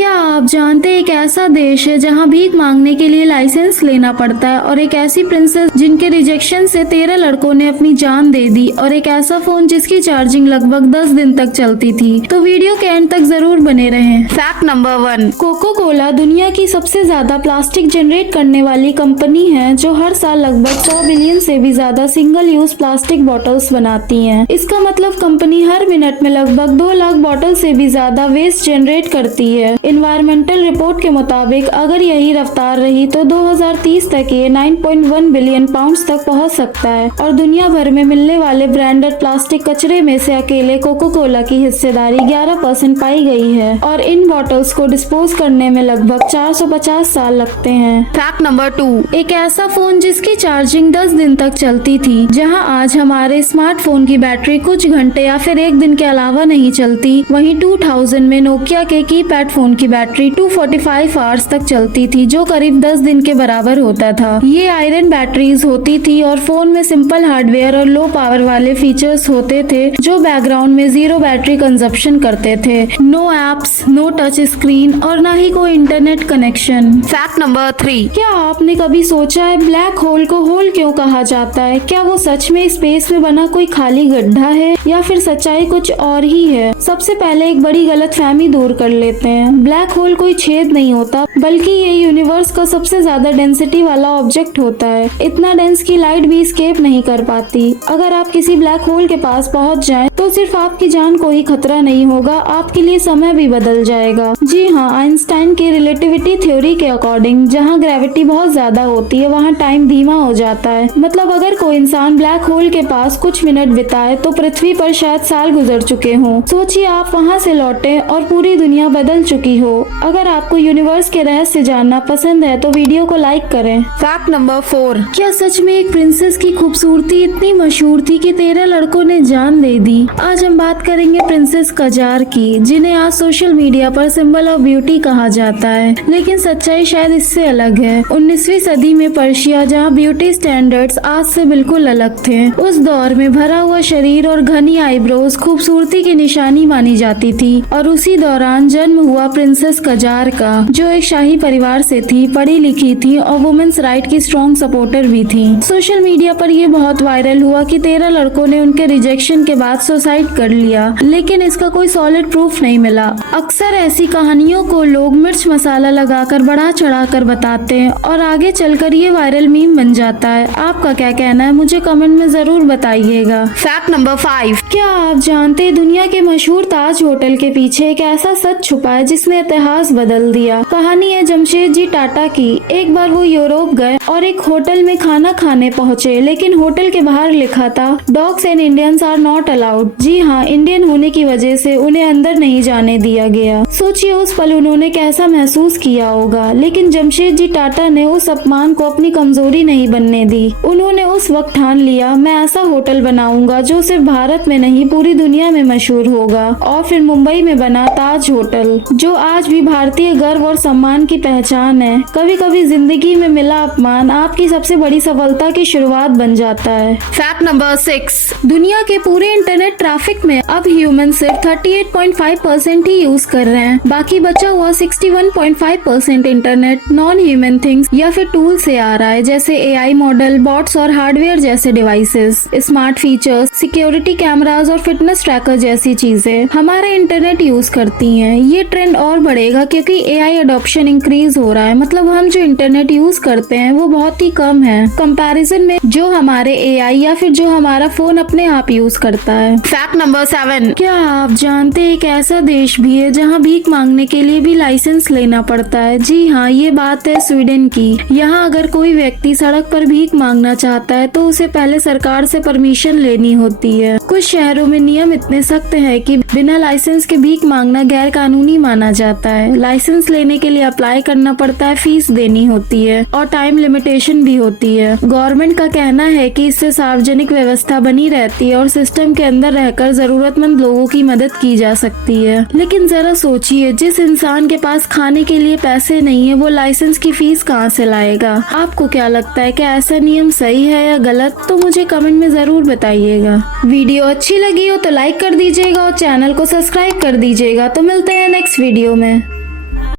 क्या आप जानते हैं एक ऐसा देश है जहां भीख मांगने के लिए लाइसेंस लेना पड़ता है, और एक ऐसी प्रिंसेस जिनके रिजेक्शन से 13 लड़कों ने अपनी जान दे दी, और एक ऐसा फोन जिसकी चार्जिंग लगभग 10 दिन तक चलती थी। तो वीडियो के एंड तक जरूर बने रहें। फैक्ट नंबर 1, कोको कोला दुनिया की सबसे ज्यादा प्लास्टिक जनरेट करने वाली कंपनी है, जो हर साल लगभग 100 बिलियन से भी ज्यादा सिंगल यूज प्लास्टिक बॉटल्स बनाती है। इसका मतलब कंपनी हर मिनट में लगभग 2 लाख बॉटल से भी ज्यादा वेस्ट जनरेट करती है। इन्वायरमेंटल रिपोर्ट के मुताबिक अगर यही रफ्तार रही तो 2030 तक ये 9.1 बिलियन पाउंड्स तक पहुंच सकता है। और दुनिया भर में मिलने वाले ब्रांडेड प्लास्टिक कचरे में से अकेले कोको कोला की हिस्सेदारी 11% पाई गई है, और इन बॉटल्स को डिस्पोज करने में लगभग 450 साल लगते हैं। फैक्ट नंबर 2, एक ऐसा फोन जिसकी चार्जिंग 10 दिन तक चलती थी, जहां आज हमारे स्मार्टफोन की बैटरी कुछ घंटे या फिर एक दिन के अलावा नहीं चलती, वहीं 2000 में नोकिया के कीपैड फोन की बैटरी 245 आवर्स तक चलती थी, जो करीब 10 दिन के बराबर होता था। ये आयरन बैटरीज होती थी और फोन में सिंपल हार्डवेयर और लो पावर वाले फीचर्स होते थे, जो बैकग्राउंड में जीरो बैटरी कंजप्शन करते थे। No apps, no touch screen और ना ही कोई इंटरनेट कनेक्शन। फैक्ट नंबर 3, क्या आपने कभी सोचा है ब्लैक होल को होल क्यों कहा जाता है? क्या वो सच में स्पेस में बना कोई खाली गड्ढा है, या फिर सच्चाई कुछ और ही है? सबसे पहले एक बड़ी गलतफहमी दूर कर लेते हैं। ब्लैक होल कोई छेद नहीं होता, बल्कि ये यूनिवर्स का सबसे ज्यादा डेंसिटी वाला ऑब्जेक्ट होता है। इतना डेंस की लाइट भी स्केप नहीं कर पाती। अगर आप किसी ब्लैक होल के पास पहुंच जाएं, तो सिर्फ आपकी जान को ही खतरा नहीं होगा, आपके लिए समय भी बदल जाएगा। जी हाँ, आइंस्टाइन की रिलेटिविटी थ्योरी के अकॉर्डिंग जहाँ ग्रेविटी बहुत ज्यादा होती है, वहाँ टाइम धीमा हो जाता है। मतलब अगर कोई इंसान ब्लैक होल के पास कुछ मिनट बिताए तो पृथ्वी पर शायद साल गुजर चुके हों। सोचिए आप वहाँ से लौटे और पूरी दुनिया बदल चुकी हो। अगर आपको यूनिवर्स के रहस्य जानना पसंद है तो वीडियो को लाइक करें। फैक्ट नंबर 4, क्या सच में एक प्रिंसेस की खूबसूरती इतनी मशहूर थी कि 13 लड़कों ने जान दे दी? आज हम बात करेंगे प्रिंसेस कजार की, जिन्हें आज सोशल मीडिया पर सिंबल ऑफ ब्यूटी कहा जाता है। लेकिन सच्चाई शायद इससे अलग है। 19वीं सदी में पर्शिया, जहाँ ब्यूटी स्टैंडर्ड्स आज से बिल्कुल अलग थे, उस दौर में भरा हुआ शरीर और घनी आईब्रोज खूबसूरती की निशानी मानी जाती थी। और उसी दौरान जन्म हुआ प्रिंसेस कजार का, जो एक शाही परिवार से थी, पढ़ी लिखी थी और वुमेन्स राइट की स्ट्रॉन्ग सपोर्टर भी थी। सोशल मीडिया पर यह बहुत वायरल हुआ कि 13 लड़कों ने उनके रिजेक्शन के बाद सुसाइड कर लिया, लेकिन इसका कोई सॉलिड प्रूफ नहीं मिला। अक्सर ऐसी कहानियों को लोग मिर्च मसाला लगाकर बढ़ा चढ़ा कर बताते हैं और आगे चलकर ये वायरल मीम बन जाता है। आपका क्या कहना है, मुझे कमेंट में जरूर बताइएगा। फैक्ट नंबर 5, क्या आप जानते हैं दुनिया के मशहूर ताज होटल के पीछे एक ऐसा सच छुपा है जिसने इतिहास बदल दिया? कहानी है जमशेदजी टाटा की। एक बार वो यूरोप गए और एक होटल में खाना खाने पहुंचे, लेकिन होटल के बाहर लिखा था dogs and Indians are not allowed. जी हाँ, इंडियन होने की वजह से उन्हें अंदर नहीं जाने दिया गया। सोचिए उस पल उन्होंने कैसा महसूस किया होगा। लेकिन जमशेदजी टाटा ने उस अपमान को अपनी कमजोरी नहीं बनने दी। उन्होंने उस वक्त ठान लिया, मैं ऐसा होटल बनाऊंगा जो सिर्फ भारत में नहीं पूरी दुनिया में मशहूर होगा। और फिर मुंबई में बना ताज होटल, जो आज भी भारतीय गर्व और सम्मान की पहचान है। कभी कभी जिंदगी में मिला अपमान आपकी सबसे बड़ी सफलता की शुरुआत बन जाता है। फैक्ट नंबर 6, दुनिया के पूरे इंटरनेट ट्रैफिक में अब ह्यूमन सिर्फ 38.5% ही यूज कर रहे हैं। बाकी बचा हुआ 61.5% इंटरनेट नॉन ह्यूमन थिंग्स या फिर टूल से आ रहा है, जैसे AI मॉडल, बॉट्स और हार्डवेयर जैसे devices, smart features, security cameras और फिटनेस ट्रैकर जैसी चीजें हमारा इंटरनेट यूज करती हैं। ये ट्रेंड और बढ़ेगा क्योंकि AI अडॉप्शन इंक्रीज हो रहा है। मतलब हम जो इंटरनेट यूज करते हैं वो बहुत ही कम है कंपैरिजन में जो हमारे AI या फिर जो हमारा फोन अपने आप यूज करता है। फैक्ट नंबर 7, क्या आप जानते हैं एक ऐसा देश भी है जहां भीख मांगने के लिए भी लाइसेंस लेना पड़ता है? जी हाँ, ये बात है स्वीडन की। यहाँ अगर कोई व्यक्ति सड़क पर भीख मांगना चाहता है तो उसे पहले सरकार से परमिशन लेनी होती है। कुछ शहरों में नियम इतने सख्त है कि बिना लाइसेंस के भीख मांगना गैर कानूनी माना जाता है। लाइसेंस लेने के लिए अप्लाई करना पड़ता है, फीस देनी होती है और टाइम लिमिटेशन भी होती है। गवर्नमेंट का कहना है कि इससे सार्वजनिक व्यवस्था बनी रहती है और सिस्टम के अंदर रहकर जरूरतमंद लोगों की मदद की जा सकती है। लेकिन जरा सोचिए, जिस इंसान के पास खाने के लिए पैसे नहीं है वो लाइसेंस की फीस कहाँ से लाएगा? आपको क्या लगता है, क्या ऐसा नियम सही है या गलत? तो मुझे कमेंट में जरूर बताइएगा। वीडियो अच्छी लगी हो तो लाइक कर दीजिएगा और चैनल को सब्सक्राइब कर दीजिएगा। तो मिलते हैं नेक्स्ट वीडियो में।